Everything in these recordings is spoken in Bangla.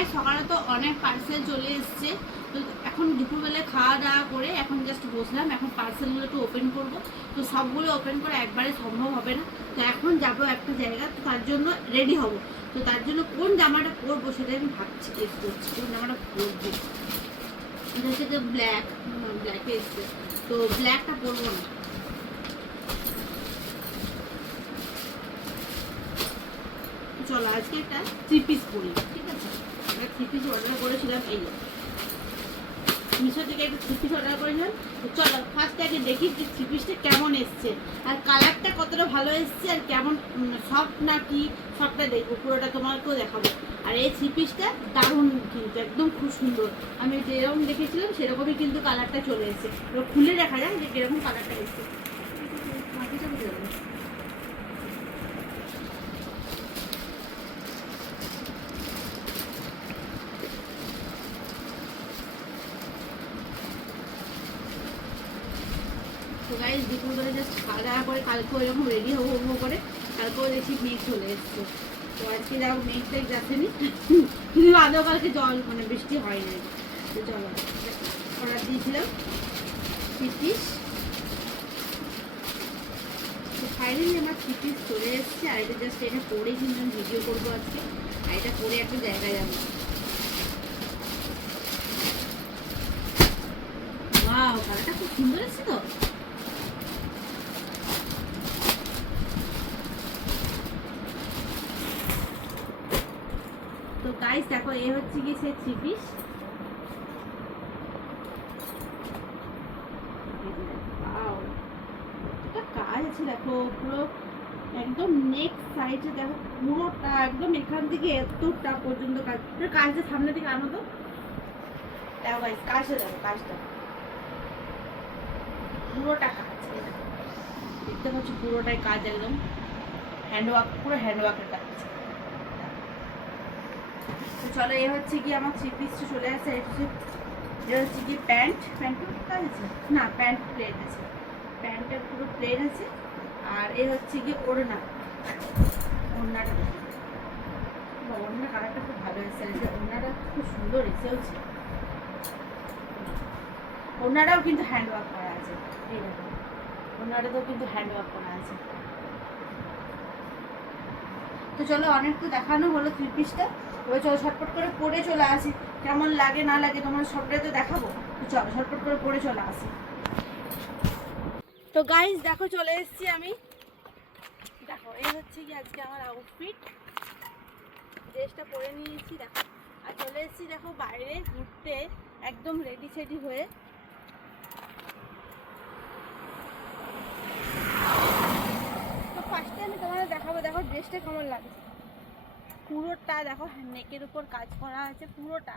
গাইস সকালে তো অনেক পার্সেল চলে এসছে। তো এখন দুপুরবেলায় খাওয়া দাওয়া করে এখন জাস্ট বসলাম। এখন পার্সেলগুলো একটু ওপেন করব। তো সবগুলো ওপেন করে একবারে সম্ভব হবে না। তো এখন যাবো একটা জায়গা, তো তার জন্য রেডি হব। তো তার জন্য কোন জামাটা পরবো সেটা আমি ভাবছি, টেস্ট করছি কোন জামাটা পরবো। এটা হচ্ছে যে ব্ল্যাকে এসছে, তো ব্ল্যাকটা পরবো না। চলো আজকে একটা 3 পিস পরি, ঠিক আছে? একটা 3 পিস অর্ডার করেছিলাম, এই মিশো থেকে একটা 3 পিস অর্ডার করেছিলাম। তো চলো ফার্স্ট আগে দেখি যে 3 পিসটা কেমন এসছে, আর কালারটা কতটা ভালো এসছে, আর কেমন সফট না কি সবটা দেখবো, পুরোটা তোমাকেও দেখাবো। আর এই 3 পিসটা দারুণ কিন্তু একদম খুব সুন্দর। আমি যেরকম দেখেছিলাম সেরকমই কিন্তু কালারটা চলে এসেছে। এবার খুলে দেখা যায় যে কিরকম কালারটা এসছে। তো গাইস দুপুর ধরে জাস্ট খাওয়া দাওয়া করে কালকে ওইরকম রেডি হবো করে কালকেও দেখি মেঘ চলে এসছে। তো আজকে যাও মেঘ টেঘ যাচ্ছেনি, কিন্তু আদৌ কালকে জল মানে বৃষ্টি হয় নাই। তো চলো অর্ডার দিয়েছিলাম 3 পিস। তো ফাইনালি আমার 3 পিস চলে এসছে। আর এটা জাস্ট এটা পরেই কিন্তু আমি ভিডিও করবো আজকে। আর এটা পরে একটা জায়গায় যাবো। ওয়াও, কালারটা খুব সুন্দর এসছে তো। তো গাইস দেখো এ হচ্ছে কি সে 3 পিস। কাজ আছে দেখো, পুরো একদম নেক সাইডে দেখো, পুরোটা একদম এখান থেকে এতটা পর্যন্ত কাজ। কাজটা সামনের দিকে আনো তো, দেখো গাইস কাজটা দেখো, কাজটা পুরোটা কাজ, দেখতে পাচ্ছ পুরোটাই কাজ, একদম হ্যান্ডওয়ার্ক, পুরো হ্যান্ডওয়ার্কের কাজ। তো চলো এ হচ্ছে কি আমার 3 পিসটা চলে আসছে। এটা হচ্ছে কি প্যান্টের কাজ আছে না, প্যান্ট প্লেন আছে, প্যান্টটা পুরো প্লেন আছে। আর এ হচ্ছে কি ওড়না, ওড়নাটা ওড়না কালারটা খুব ভালো এসেছে। ওড়নাটা খুব সুন্দর এসেওছে। ওড়নাটাও কিন্তু হ্যান্ডওয়ার্ক করা আছে, এই দেখো ওড়নাটাতেও কিন্তু হ্যান্ডওয়ার্ক করা আছে। তো চলো অনেক তো দেখানো হলো 3 পিসটা। এবার চলো ঝটপট করে পরে চলে আসি, কেমন লাগে না লাগে তোমার সবটাই তো দেখাবো। তো চলো ঝটপট করে পরে চলে আসি। তো গাইস দেখো চলে এসেছি আমি। দেখো এই হচ্ছে কি আজকে আমার আউটফিট, ড্রেসটা পরে নিয়েছি দেখো। আর চলে এসেছি দেখো বাইরে ঘুরতে, একদম রেডি সেডি হয়ে। তো ফার্স্টে আমি তোমাদের দেখাবো, দেখো ড্রেসটা কেমন লাগছে। পুরোটা দেখো নেকের উপর কাজ করা আছে পুরোটা,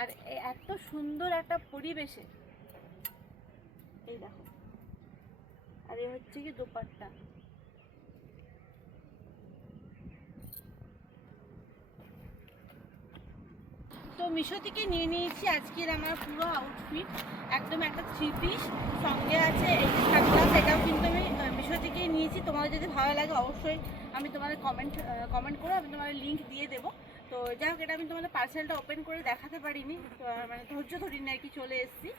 আর এত সুন্দর একটা পরিবেশে, এই দেখো। আর এই হচ্ছে কি দোপাট্টা। তো মিশো থেকে নিয়ে নিয়েছি আজকের আমার পুরো আউটফিট, একদম একটা 3 পিস, সঙ্গে আছে এই যে সানগ্লাস, এটাও কিন্তু আমি মিশো থেকেই নিয়েছি। তোমাদের যদি ভালো লাগে অবশ্যই আমি তোমাদের কমেন্ট করে আমি তোমাদের লিঙ্ক দিয়ে দেবো। তো যাই হোক, এটা আমি তোমাদের পার্সেলটা ওপেন করে দেখাতে পারিনি, মানে ধৈর্য ধরিনি আর কি, চলে এসেছি।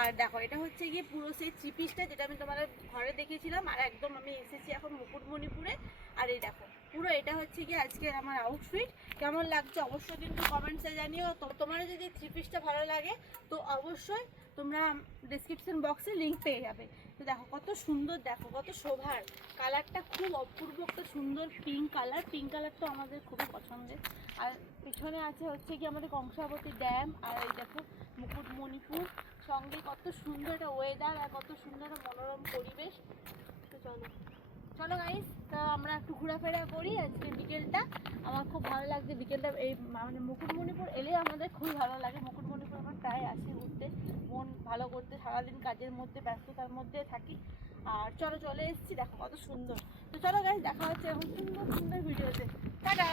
আর দেখো এটা হচ্ছে গিয়ে পুরো সেই 3 পিসটা যেটা আমি তোমাদের ঘরে দেখেছিলাম, আর একদম আমি এসেছি এখন মুকুটমণিপুরে। আর এই দেখো পুরো এটা হচ্ছে গিয়ে আজকের আমার আউটফিট। কেমন লাগছে অবশ্যই কিন্তু কমেন্টসে জানিও। তো তোমার যদি 3 পিসটা ভালো লাগে তো অবশ্যই তোমরা ডেসক্রিপশন বক্সে লিঙ্ক পেয়ে যাবে। তো দেখো কত সুন্দর, দেখো কত শোভার, কালারটা খুব অপূর্ব একটা সুন্দর পিঙ্ক কালার। পিঙ্ক কালার তো আমাদের খুবই পছন্দের। আর পেছনে আছে হচ্ছে কি আমাদের কংসাবতী ড্যাম, আর এই দেখো মুকুটমণিপুর, সঙ্গে কত সুন্দর একটা ওয়েদার আর কত সুন্দর একটা মনোরম পরিবেশ। তো চলো চলো গাইস, তো আমরা একটু ঘোরাফেরা করি আজকে বিকেলটা। আমার খুব ভালো লাগছে বিকেলটা, এই মানে মুকুটমণিপুর এলে আমাদের খুবই ভালো লাগে। মুকুটমণিপুর আমরা প্রায় আসি ঘুরতে, মন ভালো করতে, সারাদিন কাজের মধ্যে ব্যস্ততার মধ্যে থাকি। আর চলো চলে এসেছি, দেখো কত সুন্দর। তো চলো গাইস দেখা হচ্ছে এখন সুন্দর সুন্দর ভিডিওতে। টাটা।